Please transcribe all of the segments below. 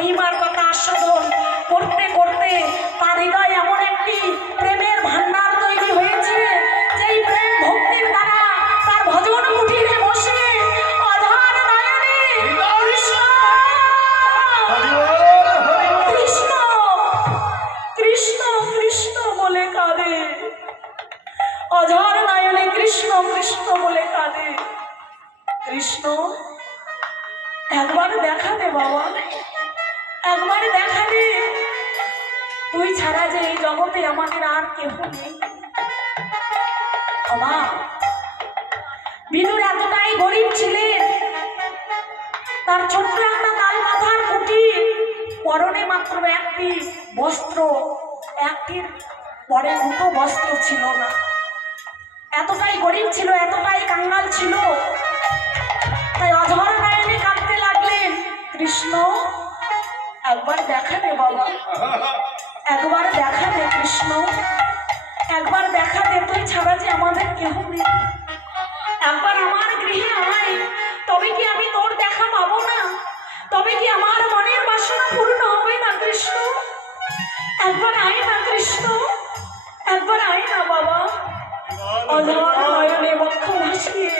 মহিমার কথা আস্বাদন করতে করতে তার হৃদয় এমন একটি প্রেমের ভান্ডার তৈরি হয়েছে, যেই প্রেম ভক্তির দ্বারা তার ভজন কুটিরে বসে অধর নয়নে কৃষ্ণ কৃষ্ণ কৃষ্ণ বলে কাঁদে, অধর নয়নে কৃষ্ণ কৃষ্ণ বলে কাঁদে। কৃষ্ণ একবার দেখা দে বাবা, একবার দেখা দে, তুই ছাড়া যে এই জগতে আমাদের আর কেহ নেই। বাবা বিদুর এতটাই গরিব ছিলেন, তার ছোট্ট একটা তাল মাথার কুটির, পরনে মাত্র একটি বস্ত্র, একটির পরে দুটো বস্ত্র ছিল না। এতটাই গরিব ছিল, এতটাই কাঙ্গাল ছিল, তাই অধর নয়নে কাঁদতে লাগলেন, কৃষ্ণ একবার দেখা দে বাবা, একবার দেখা দে কৃষ্ণ, একবার দেখা দে, তুই ছাড়া যে আমাদের কেহ নেই। একবার আমার গৃহে আয়, তবে কি আমি তোর দেখা পাবো না? তবে কি আমার মনের বাসনা পূর্ণ হবে না কৃষ্ণ? একবার আয় না কৃষ্ণ, একবার আয় না বাবা। অধর নয়নে বক্ষ ভাসিয়ে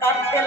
কাঁদতে